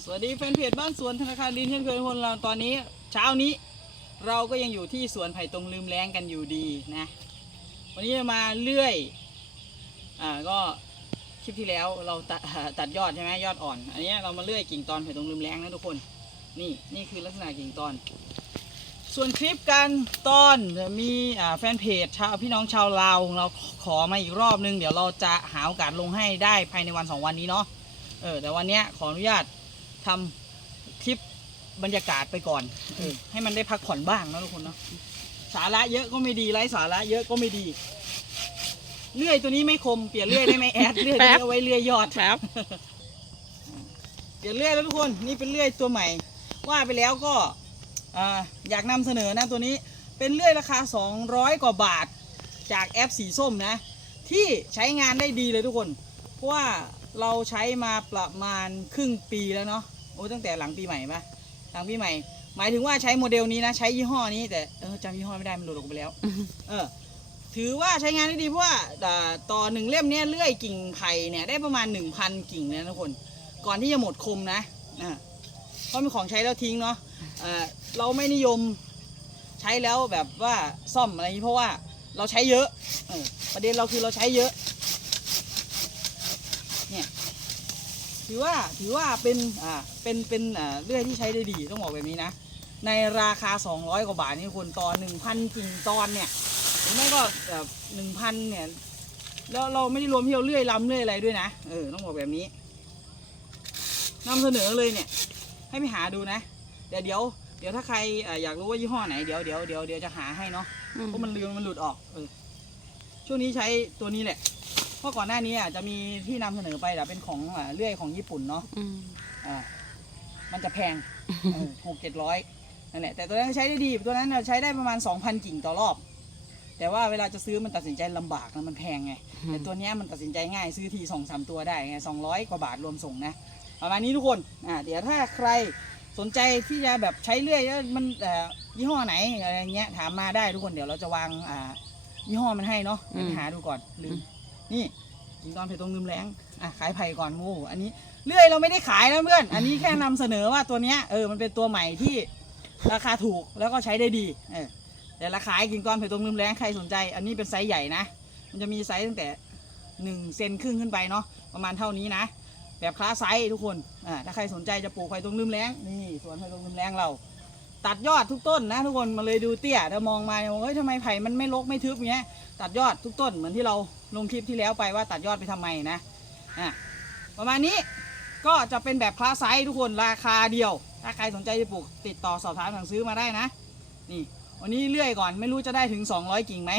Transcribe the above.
สวัสดีแฟนเพจบ้านสวนธนาคารดินเช่นเคยทุกคนเราตอนนี้เช้านี้เราก็ยังอยู่ที่สวนไผ่ตรงลืมแรงกันอยู่ดีนะวันนี้จะมาเลื่อยอ่าก็คลิปที่แล้วเราตัดตัดยอดใช่ไหมยอดอ่อน อันนี้เรามาเลื่อยกิ่งตอนไผ่ตรงลืมแรงนะทุกคนนี่นี่คือลักษณะกิ่งตอน ส่วนคลิปการตอนมีอ่าแฟนเพจชาวพี่น้องชาวลาวของเราขอมาอีกรอบนึง เดี๋ยวเราจะหาโอกาสลงให้ได้ภายในวันสองวันนี้เนาะเออแต่วันเนี้ยขออนุญาต ทำคลิปบรรยากาศไปก่อนเออให้มันได้พักผ่อนบ้างนะทุกคนเนาะสาระเยอะก็ไม่ดีไร้สาระเยอะก็ไม่ดีเลื่อยตัวนี้ไม่คมเปลี่ยนเลื่อยได้ไหมแอดเลื่อยตัวนี้เอาไว้เลื่อยยอด ครับเปลี่ยนเลื่อยแล้วทุกคนนี่เป็นเลื่อยตัวใหม่ ว่าไปแล้วก็อ่าอยากนำเสนอนะตัวนี้เป็นเลื่อยราคา 200 กว่าบาทจากแอปสีส้มนะ ที่ใช้งานได้ดีเลยทุกคน เพราะว่า เราใช้มาประมาณครึ่งปีแล้วเนาะโอ้ตั้งแต่หลังปีใหม่ปะหลังปีใหม่ หมายถึงว่าใช้โมเดลนี้นะ ใช้ยี่ห้อนี้แต่เออจำยี่ห้อไม่ได้มันหลุดออกไปแล้ว เออ ถือว่าใช้งานได้ดีเพราะว่าอ่าต่อหนึ่งเล่มเนี้ยเลื่อยกิ่งไผ่เนี่ยได้ประมาณ1,000กิ่งเลยนะทุกคน ก่อนที่จะหมดคมนะอ่าเพราะเป็นของใช้แล้วทิ้งเนาะเอ่อเราไม่นิยมใช้แล้วแบบว่าซ่อมอะไรอย่างนี้เพราะว่าเราใช้เยอะเออประเด็นเราคือเราใช้เยอะ เนี่ย ถือว่าถือว่าเป็นอ่าเป็นเป็นอ่าเลื่อยที่ใช้ได้ดีต้องบอกแบบนี้นะ ในราคา 200 กว่าบาทนี่คนต่อ1,000กิ่งตอนเนี่ยหรือไม่ก็แบบ1,000เนี่ยแล้วเราไม่ได้รวมที่เราเลื่อยลำเลื่อยอะไรด้วยนะเออต้องบอกแบบนี้นำเสนอเลยเนี่ย ให้ไปหาดูนะเดี๋ยวเดี๋ยวเดี๋ยวถ้าใครเอ่ออยากรู้ว่ายี่ห้อไหนเดี๋ยวเดี๋ยวเดี๋ยวเดี๋ยวจะหาให้เนาะเพราะมันลืมมันหลุดออกเออช่วงนี้ใช้ตัวนี้แหละ เพราะก่อนหน้านี้อะจะมีที่นำเสนอไปแต่เป็นของอ่าเลื่อยของญี่ปุ่นเนาะอืม อ่ามันจะแพงหกเจ็ดร้อยนั่นแหละแต่ตัวนั้นใช้ได้ดีตัวนั้นน่ะใช้ได้ประมาณ2,000กิ่งต่อรอบ แต่ว่าเวลาจะซื้อมันตัดสินใจลำบากนะมันแพงไง แต่ตัวเนี้ยมันตัดสินใจง่ายซื้อทีสองสามตัวได้ไงสองร้อยกว่าบาทรวมส่งนะ ประมาณนี้ทุกคนอ่าเดี๋ยวถ้าใครสนใจที่จะแบบใช้เลื่อยแล้วมันเอ่อยี่ห้อไหนอะไรเงี้ยถามมาได้ทุกคนเดี๋ยวเราจะวางอ่ายี่ห้อมันให้เนาะเดี๋ยวไปหาดูก่อนลืม นี่กินตอนเผ็ดตรงลืมแรงอะขายไผ่ก่อนโอ้อันนี้เลื่อยเราไม่ได้ขายนะเพื่อน อันนี้แค่นำเสนอว่าตัวเนี้ยเออมันเป็นตัวใหม่ที่ราคาถูกแล้วก็ใช้ได้ดีเออแต่ราคากินก้อนเผ็ดตรงลืมแรงใครสนใจ อันนี้เป็นไซส์ใหญ่นะ มันจะมีไซส์ตั้งแต่หนึ่งเซนครึ่งขึ้นไปเนาะประมาณเท่านี้นะ แบบคลาสไซส์ทุกคนอ่าถ้าใครสนใจจะปลูกไผ่ตรงลืมแรงนี่สวนไผ่ตรงลืมแรงเรา ตัดยอดทุกต้นนะ ทุกคนมันเลยดูเตี้ยถ้ามองมาเนี่ยเฮ้ยทำไมไผ่มันไม่รกไม่ทึบอย่างเงี้ยตัดยอดทุกต้นเหมือนที่เราลงคลิปที่แล้วไปว่าตัดยอดไปทำไมนะอะประมาณนี้ก็จะเป็นแบบคลาสไซส์ทุกคนราคาเดียว ถ้าใครสนใจจะปลูกติดต่อสอบถามสั่งซื้อมาได้นะ นี่ วันนี้เลื่อยก่อนไม่รู้จะได้ถึง 200 กิ่งไหม